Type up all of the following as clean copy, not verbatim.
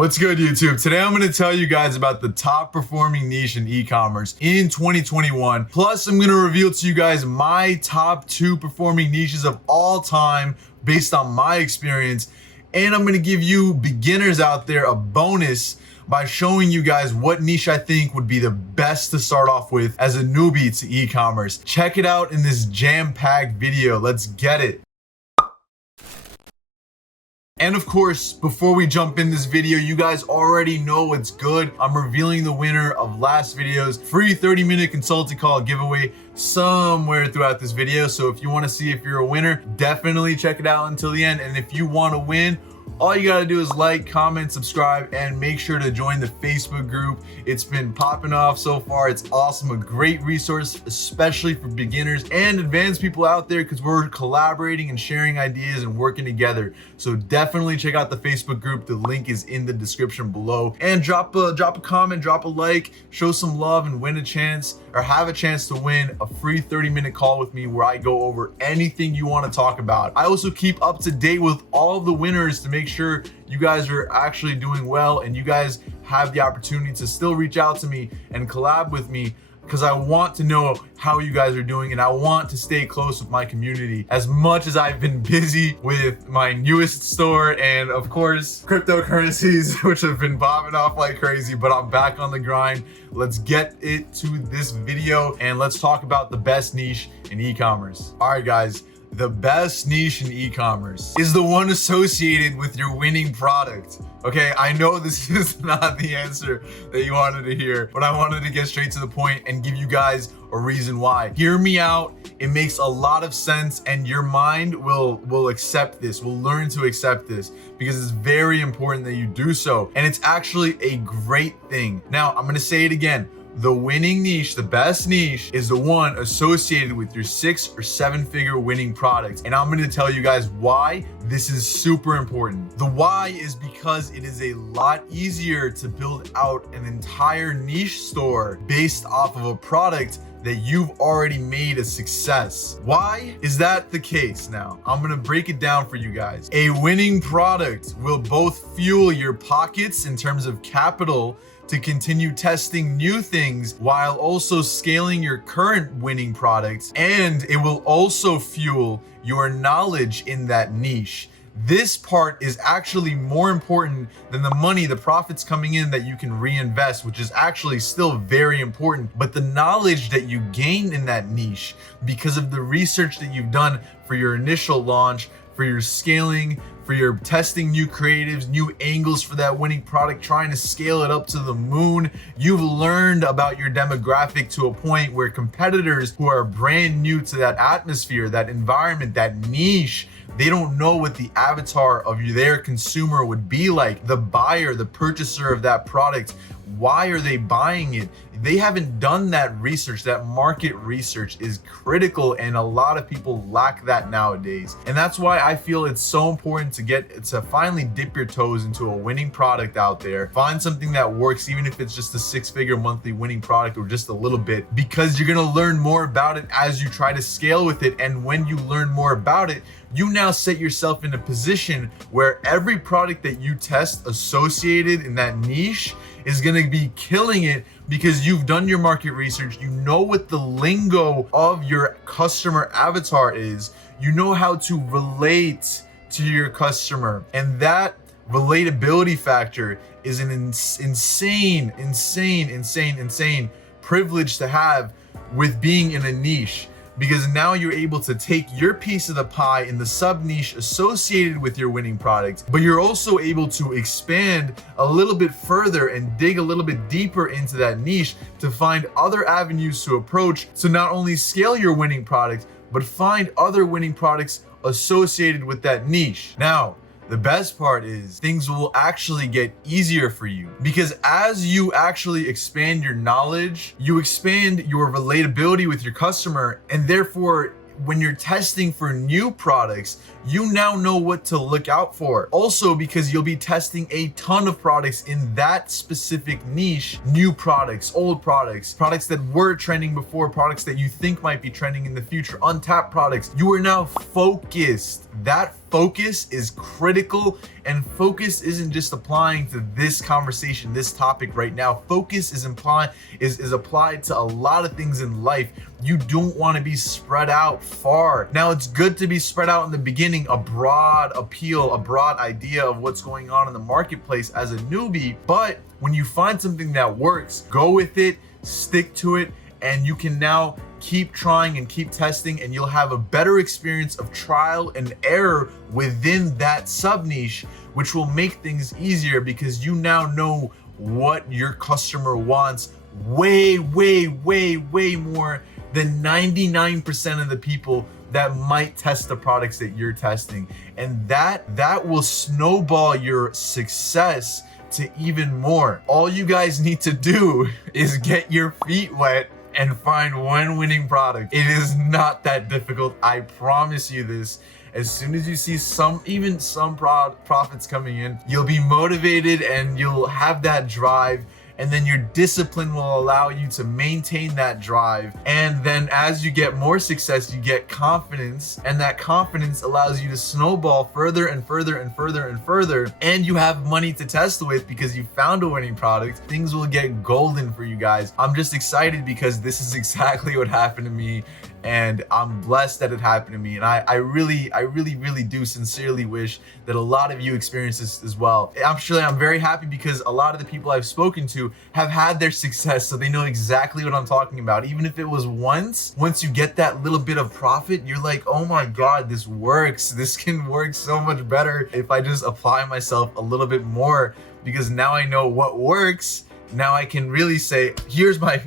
What's good, YouTube? Today I'm going to tell you guys about the top performing niche in e-commerce in 2021. Plus, I'm going to reveal to you guys my top 2 performing niches of all time based on my experience. And I'm going to give you beginners out there a bonus by showing you guys what niche I think would be the best to start off with as a newbie to e-commerce. Check it out in this jam-packed video. Let's get it. And of course, before we jump in this video, you guys already know what's good. I'm revealing the winner of last video's free 30-minute consulting call giveaway somewhere throughout this video. So if you want to see if you're a winner, definitely check it out until the end. And if you want to win, all you gotta do is like, comment, subscribe, and make sure to join the Facebook group. It's been popping off so far. It's awesome, a great resource, especially for beginners and advanced people out there, because we're collaborating and sharing ideas and working together. So definitely check out the Facebook group. The link is in the description below. And drop a comment, drop a like, show some love, and win a chance, or have a chance to win a free 30-minute call with me where I go over anything you want to talk about. I also keep up to date with all of the winners to make sure you guys are actually doing well and you guys have the opportunity to still reach out to me and collab with me, because I want to know how you guys are doing and I want to stay close with my community. As much as I've been busy with my newest store and of course cryptocurrencies, which have been popping off like crazy, but I'm back on the grind. Let's get it to this video and let's talk about the best niche in e-commerce. All right, guys. The best niche in e-commerce is the one associated with your winning product. Okay, I know this is not the answer that you wanted to hear, but I wanted to get straight to the point and give you guys a reason why. Hear me out. It makes a lot of sense and your mind will accept this, will learn to accept this, because it's very important that you do so. And it's actually a great thing. Now, I'm gonna say it again. The winning niche, the best niche, is the one associated with your 6 or 7-figure winning product. And I'm going to tell you guys why this is super important. The why is because it is a lot easier to build out an entire niche store based off of a product that you've already made a success. Why is that the case? Now, I'm gonna break it down for you guys. A winning product will both fuel your pockets in terms of capital to continue testing new things while also scaling your current winning products, and it will also fuel your knowledge in that niche. This part is actually more important than the money, the profits coming in that you can reinvest, which is actually still very important. But the knowledge that you gain in that niche because of the research that you've done for your initial launch, for your scaling, for your testing new creatives, new angles for that winning product, trying to scale it up to the moon. You've learned about your demographic to a point where competitors who are brand new to that atmosphere, that environment, that niche, they don't know what the avatar of their consumer would be like, the buyer, the purchaser of that product. Why are they buying it? They haven't done that research. That market research is critical, and a lot of people lack that nowadays. And that's why I feel it's so important to finally dip your toes into a winning product out there. Find something that works, even if it's just a 6-figure monthly winning product or just a little bit, because you're gonna learn more about it as you try to scale with it. And when you learn more about it, you now set yourself in a position where every product that you test associated in that niche is going to be killing it, because you've done your market research. You know what the lingo of your customer avatar is. You know how to relate to your customer. And that relatability factor is an insane privilege to have with being in a niche. Because now you're able to take your piece of the pie in the sub niche associated with your winning product, but you're also able to expand a little bit further and dig a little bit deeper into that niche to find other avenues to approach, to not only scale your winning product, but find other winning products associated with that niche. Now, the best part is things will actually get easier for you, because as you actually expand your knowledge, you expand your relatability with your customer, and therefore when you're testing for new products, you now know what to look out for. Also, because you'll be testing a ton of products in that specific niche, new products, old products, products that were trending before, products that you think might be trending in the future, untapped products. You are now focused That focus is critical, and focus isn't just applying to this conversation, this topic right now. Focus is applied to a lot of things in life. You don't want to be spread out far. Now, it's good to be spread out in the beginning, a broad appeal, a broad idea of what's going on in the marketplace as a newbie. But when you find something that works, go with it, stick to it, and you can now keep trying and keep testing, and you'll have a better experience of trial and error within that sub niche, which will make things easier because you now know what your customer wants way more than 99% of the people that might test the products that you're testing. And that will snowball your success to even more. All you guys need to do is get your feet wet and find one winning product. It is not that difficult. I promise you this. As soon as you see even some profits coming in, you'll be motivated and you'll have that drive. And then your discipline will allow you to maintain that drive. And then as you get more success, you get confidence, and that confidence allows you to snowball further and further and further and further. And you have money to test with because you found a winning product. Things will get golden for you guys. I'm just excited because this is exactly what happened to me. And I'm blessed that it happened to me. And I really do sincerely wish that a lot of you experience this as well. I'm very happy because a lot of the people I've spoken to have had their success, so they know exactly what I'm talking about. Even if it was once you get that little bit of profit, you're like, oh my God, this works. This can work so much better if I just apply myself a little bit more, because now I know what works. Now I can really say, here's my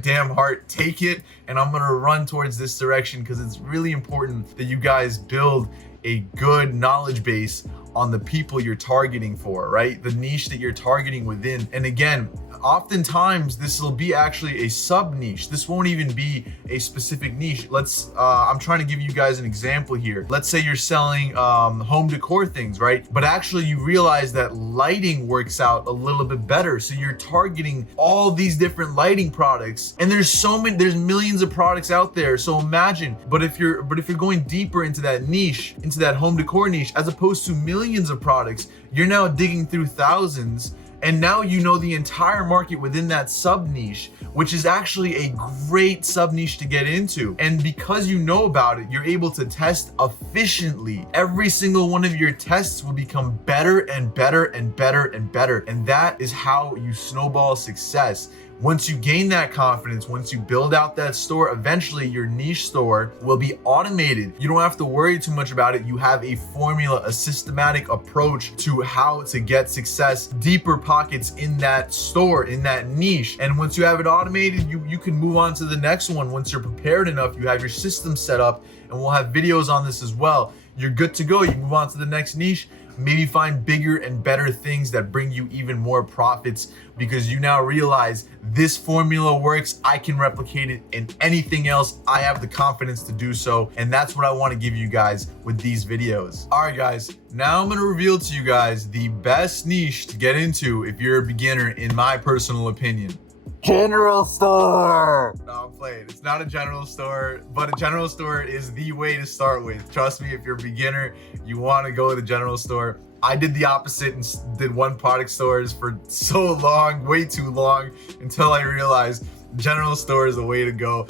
damn heart, take it, and I'm gonna run towards this direction, because it's really important that you guys build a good knowledge base on the people you're targeting for, right? The niche that you're targeting within. And again, oftentimes this will be actually a sub niche. This won't even be a specific niche. I'm trying to give you guys an example here. Let's say you're selling home decor things, right? But actually you realize that lighting works out a little bit better. So you're targeting all these different lighting products, and there's millions of products out there. So imagine, but if you're going deeper into that niche, into that home decor niche, as opposed to millions of products, you're now digging through thousands. And now you know the entire market within that sub niche, which is actually a great sub niche to get into. And because you know about it, you're able to test efficiently. Every single one of your tests will become better and better and better and better. And that is how you snowball success. Once you gain that confidence, once you build out that store, eventually your niche store will be automated. You don't have to worry too much about it. You have a formula, a systematic approach to how to get success, deeper pockets in that store, in that niche. And once you have it automated, you can move on to the next one. Once you're prepared enough, you have your system set up, and we'll have videos on this as well. You're good to go. You move on to the next niche. Maybe find bigger and better things that bring you even more profits, because you now realize this formula works. I can replicate it in anything else. I have the confidence to do so. And that's what I want to give you guys with these videos. All right, guys, now I'm going to reveal to you guys the best niche to get into if you're a beginner, in my personal opinion. General store. No, I'm playing. It's not a general store, but a general store is the way to start with. Trust me, if you're a beginner, you want to go to the general store. I did the opposite and did one product stores for so long, way too long, until I realized general store is the way to go.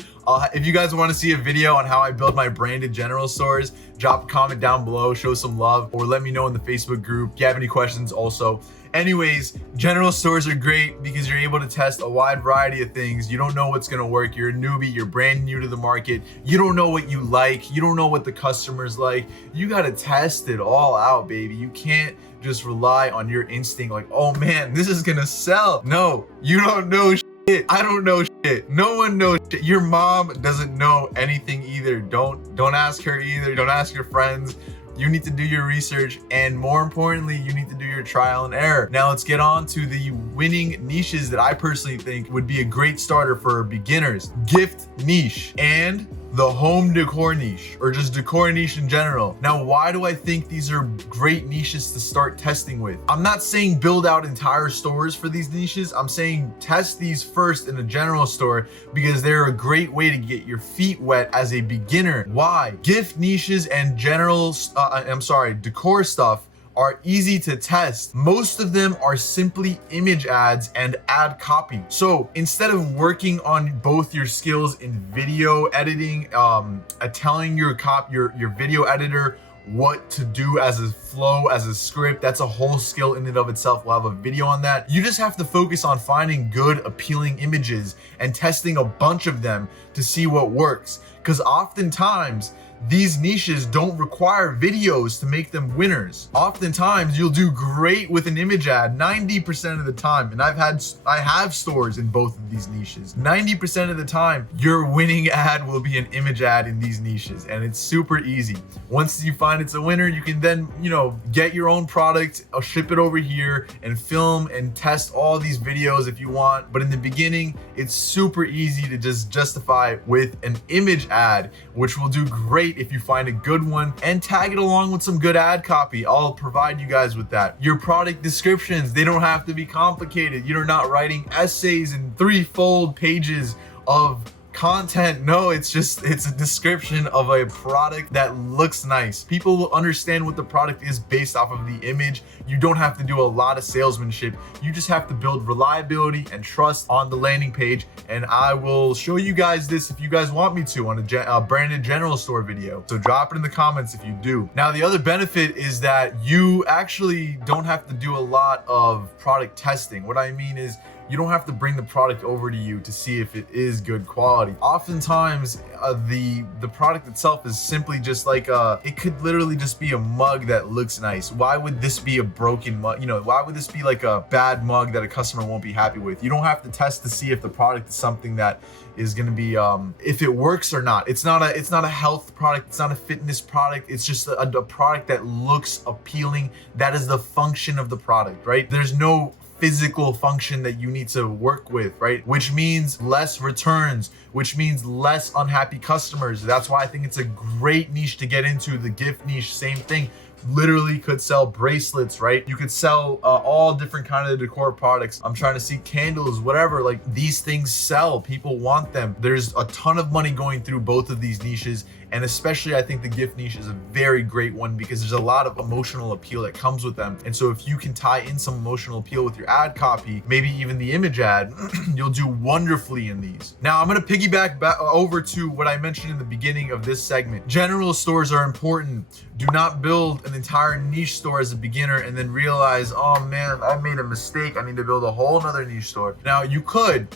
If you guys want to see a video on how I build my branded general stores, drop a comment down below, show some love, or let me know in the Facebook group if you have any questions also. Anyways, general stores are great because you're able to test a wide variety of things. You don't know what's gonna work. You're a newbie, you're brand new to the market. You don't know what you like. You don't know what the customers like. You gotta test it all out, baby. You can't just rely on your instinct like, oh man, this is gonna sell. No, you don't know shit. I don't know shit. No one knows shit. Your mom doesn't know anything either. Don't ask her either. Don't ask your friends. You need to do your research, and more importantly, you need to do your trial and error. Now let's get on to the winning niches that I personally think would be a great starter for beginners. Gift niche and the home decor niche, or just decor niche in general. Now, why do I think these are great niches to start testing with? I'm not saying build out entire stores for these niches. I'm saying test these first in a general store because they're a great way to get your feet wet as a beginner. Why? Gift niches and decor stuff are easy to test. Most of them are simply image ads and ad copy. So instead of working on both your skills in video editing, telling your video editor what to do as a flow, as a script, that's a whole skill in and of itself. We'll have a video on that. You just have to focus on finding good, appealing images and testing a bunch of them to see what works. Because oftentimes, these niches don't require videos to make them winners. Oftentimes, you'll do great with an image ad 90% of the time. And I have stores in both of these niches. 90% of the time, your winning ad will be an image ad in these niches. And it's super easy. Once you find it's a winner, you can then, get your own product, ship it over here and film and test all these videos if you want. But in the beginning, it's super easy to just justify with an image ad, which will do great if you find a good one, and tag it along with some good ad copy. I'll provide you guys with that. Your product descriptions, they don't have to be complicated. You're not writing essays and 3-fold pages of content. No, it's a description of a product that looks nice. People will understand what the product is based off of the image. You don't have to do a lot of salesmanship. You just have to build reliability and trust on the landing page. And I will show you guys this if you guys want me to on a branded general store video. So drop it in the comments if you do. Now, the other benefit is that you actually don't have to do a lot of product testing. What I mean is, you don't have to bring the product over to you to see if it is good quality. Oftentimes, the product itself is simply just like it could literally just be a mug that looks nice. Why would this be a broken mug? Why would this be like a bad mug that a customer won't be happy with? You don't have to test to see if the product is something that is going to be if it works or not. It's not a health product. It's not a fitness product. It's just a product that looks appealing. That is the function of the product, right? There's no physical function that you need to work with, right? Which means less returns, which means less unhappy customers. That's why I think it's a great niche to get into. The gift niche, same thing. Literally could sell bracelets, right? You could sell all different kind of decor products. I'm trying to see candles, whatever. Like, these things sell. People want them. There's a ton of money going through both of these niches. And especially, I think the gift niche is a very great one because there's a lot of emotional appeal that comes with them. And so if you can tie in some emotional appeal with your ad copy, maybe even the image ad, you'll do wonderfully in these. Now, I'm gonna piggyback back over to what I mentioned in the beginning of this segment. General stores are important. Do not build an entire niche store as a beginner and then realize, oh man, I made a mistake. I need to build a whole nother niche store. Now, you could,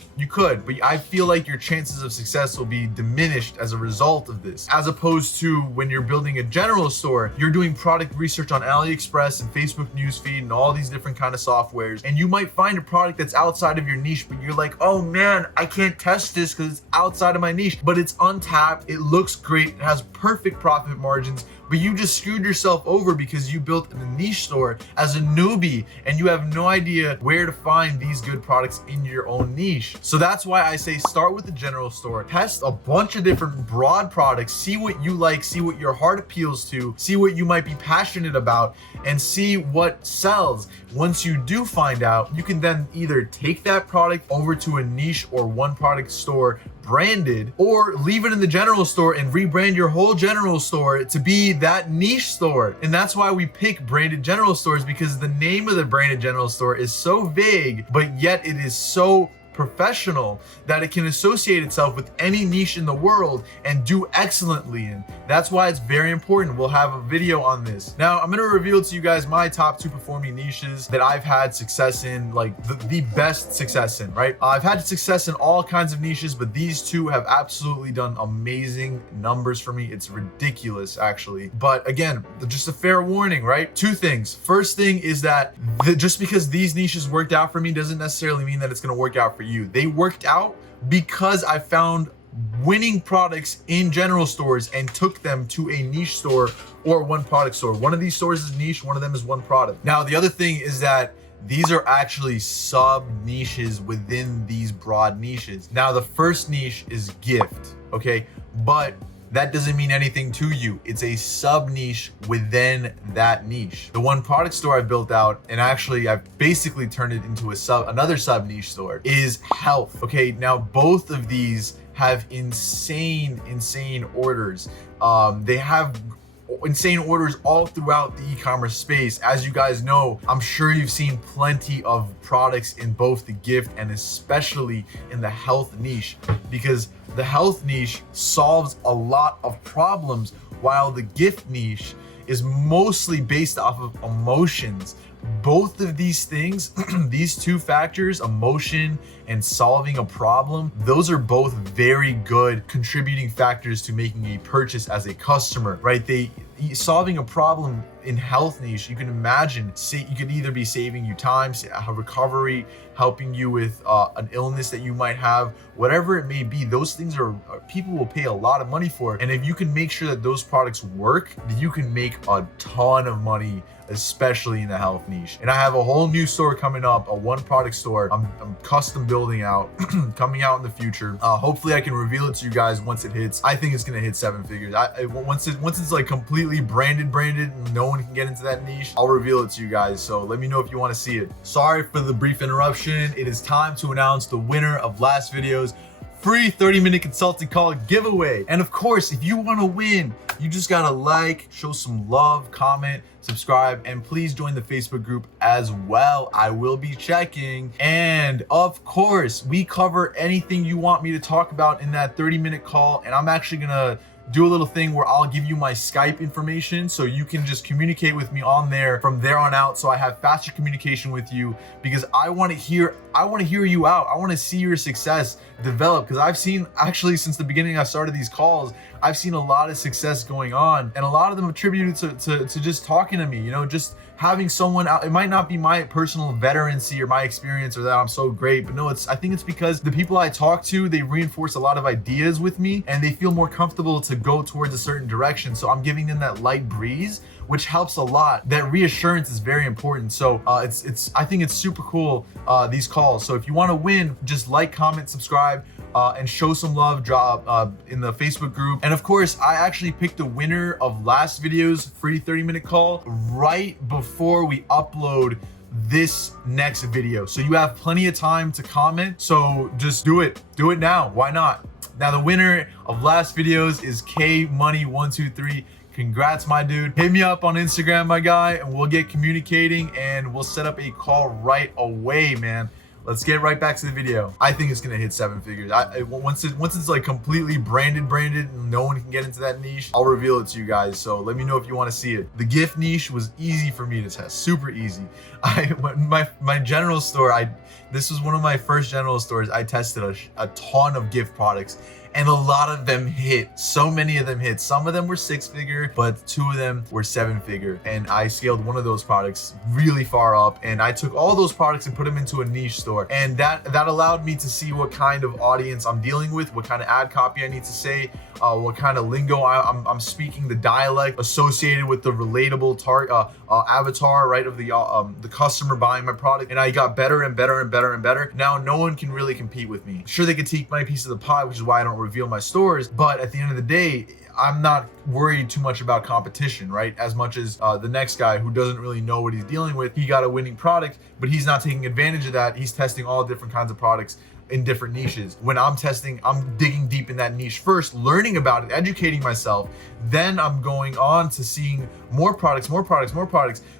but I feel like your chances of success will be diminished as a result of this. As opposed to when you're building a general store, you're doing product research on AliExpress and Facebook newsfeed and all these different kind of softwares. And you might find a product that's outside of your niche, but you're like, oh man, I can't test this because it's outside of my niche, but it's untapped. It looks great. It has perfect profit margins, but you just screwed yourself over because you built a niche store as a newbie and you have no idea where to find these good products in your own niche. So that's why I say start with the general store, test a bunch of different broad products, see what you like, see what your heart appeals to, see what you might be passionate about, and see what sells. Once you do find out, you can then either take that product over to a niche or one product store branded, or leave it in the general store and rebrand your whole general store to be that niche store. And that's why we pick branded general stores, because the name of the branded general store is so vague, but yet it is so professional that it can associate itself with any niche in the world and do excellently in. That's why it's very important. We'll have a video on this. Now, I'm going to reveal to you guys my top 2 performing niches that I've had success in, like the best success in, right? I've had success in all kinds of niches, but these 2 have absolutely done amazing numbers for me. It's ridiculous, actually. But again, just a fair warning, right? 2 things. First thing is that just because these niches worked out for me doesn't necessarily mean that it's going to work out for you. They worked out because I found winning products in general stores and took them to a niche store or one product store. One of these stores is niche, one of them is one product. Now, the other thing is that these are actually sub niches within these broad niches. Now, the first niche is gift. Okay, but that doesn't mean anything to you. It's a sub niche within that niche. The one product store I built out, and actually I've basically turned it into another sub niche store, is health. Okay, now both of these have insane orders. They have insane orders all throughout the e-commerce space. As you guys know, I'm sure you've seen plenty of products in both the gift and especially in the health niche, because the health niche solves a lot of problems while the gift niche is mostly based off of emotions. Both of these things, these two factors, emotion and solving a problem, those are both very good contributing factors to making a purchase as a customer, right? Solving a problem in health niche, you can imagine, you could either be saving you time, a recovery, helping you with an illness that you might have, whatever it may be. Those things are people will pay a lot of money for, and if you can make sure that those products work, you can make a ton of money, especially in the health niche. And I have a whole new store coming up, a one product store I'm custom building out, coming out in the future. Hopefully I can reveal it to you guys once it hits. I think it's gonna hit 7 figures. Once it's like completely branded, and no one can get into that niche, I'll reveal it to you guys. So let me know if you want to see it. Sorry for the brief interruption. It is time to announce the winner of last video's free 30-minute consulting call giveaway. And of course, if you want to win, you just gotta like, show some love, comment, subscribe, and please join the Facebook group as well. I will be checking. And of course, we cover anything you want me to talk about in that 30-minute call. And I'm actually gonna do a little thing where I'll give you my Skype information so you can just communicate with me on there from there on out, so I have faster communication with you, because I want to hear you out. I want to see your success develop, because I've seen, actually since the beginning I started these calls, I've seen a lot of success going on, and a lot of them attributed to just talking to me, you know, just having someone out. It might not be my personal veterancy or my experience or that I'm so great, but no, I think it's because the people I talk to, they reinforce a lot of ideas with me and they feel more comfortable to go towards a certain direction. So I'm giving them that light breeze, which helps a lot. That reassurance is very important. So I think it's super cool, these calls. So if you want to win, just like, comment, subscribe, and show some love, drop in the Facebook group. And of course, I actually picked the winner of last video's free 30-minute call right before we upload this next video. So you have plenty of time to comment. So just do it now. Why not? Now the winner of last videos is KMoney123. Congrats, my dude. Hit me up on Instagram, my guy, and we'll get communicating and we'll set up a call right away, man. Let's get right back to the video. I think it's gonna hit 7 figures. Once it's like completely branded, and no one can get into that niche, I'll reveal it to you guys. So let me know if you want to see it. The gift niche was easy for me to test, super easy. My general store, this was one of my first general stores. I tested a ton of gift products, and a lot of them hit. So many of them hit. Some of them were 6-figure, but 2 of them were 7-figure. And I scaled one of those products really far up, and I took all those products and put them into a niche store. And that allowed me to see what kind of audience I'm dealing with, what kind of ad copy I need to say, what kind of lingo I'm speaking, the dialect associated with the relatable avatar, right, of the customer buying my product. And I got better and better. Now no one can really compete with me. Sure, they could take my piece of the pie, which is why I don't reveal my stores, but at the end of the day, I'm not worried too much about competition, right? As much as the next guy who doesn't really know what he's dealing with, he got a winning product, but he's not taking advantage of that. He's testing all different kinds of products in different niches. When I'm testing, I'm digging deep in that niche first, learning about it, educating myself. Then I'm going on to seeing more products.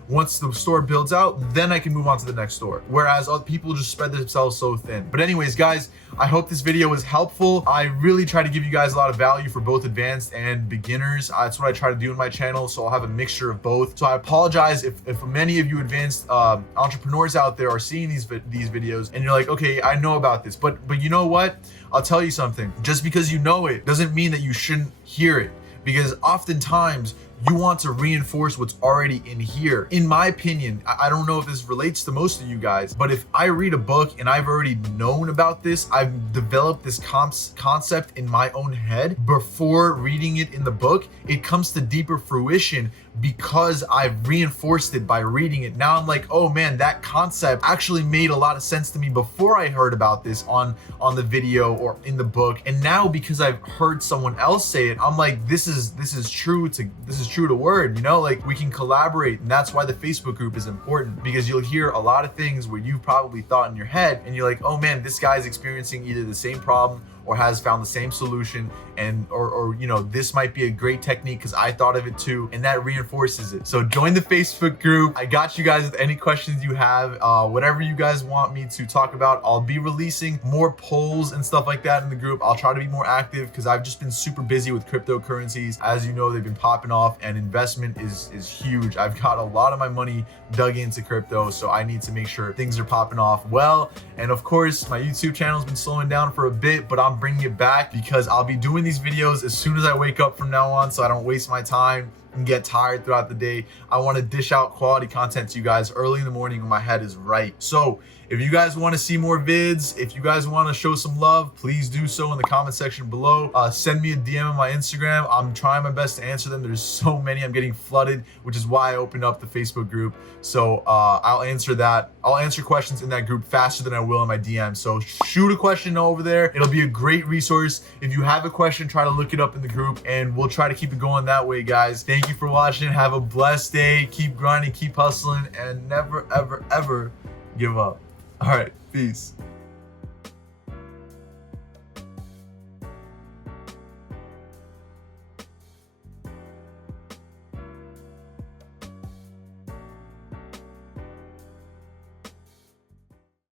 Once the store builds out, then I can move on to the next store. Whereas other people just spread themselves so thin. But anyways, guys, I hope this video was helpful. I really try to give you guys a lot of value for both advanced and beginners. That's what I try to do in my channel. So I'll have a mixture of both. So I apologize if many of you advanced entrepreneurs out there are seeing these videos and you're like, okay, I know about this, but you know what? I'll tell you something. Just because you know it doesn't mean that you shouldn't hear it, because oftentimes you want to reinforce what's already in here. In my opinion, I don't know if this relates to most of you guys, but if I read a book and I've already known about this, I've developed this concept in my own head before reading it in the book, it comes to deeper fruition because I've reinforced it by reading it. Now I'm like, oh man, that concept actually made a lot of sense to me before I heard about this on the video or in the book. And now because I've heard someone else say it, I'm like, this is true to word, you know, like we can collaborate. And that's why the Facebook group is important, because you'll hear a lot of things where you've probably thought in your head and you're like, oh man, this guy's experiencing either the same problem or has found the same solution, and or you know, this might be a great technique because I thought of it too, and that reinforces it. So join the Facebook group. I got you guys with any questions you have, whatever you guys want me to talk about. I'll be releasing more polls and stuff like that in the group. I'll try to be more active because I've just been super busy with cryptocurrencies. As you know, they've been popping off and investment is huge. I've got a lot of my money dug into crypto, so I need to make sure things are popping off well. And of course, my YouTube channel has been slowing down for a bit, but I'm bringing it back because I'll be doing these videos as soon as I wake up from now on, so I don't waste my time and get tired throughout the day. I want to dish out quality content to you guys early in the morning when my head is right. So if you guys want to see more vids, if you guys want to show some love, please do so in the comment section below. Send me a DM on my Instagram. I'm trying my best to answer them. There's so many, I'm getting flooded, which is why I opened up the Facebook group. So I'll answer that. I'll answer questions in that group faster than I will in my DM. So shoot a question over there. It'll be a great resource. If you have a question, try to look it up in the group and we'll try to keep it going that way, guys. Thank you for watching. Have a blessed day. Keep grinding, keep hustling, and never, ever, ever give up. All right, peace.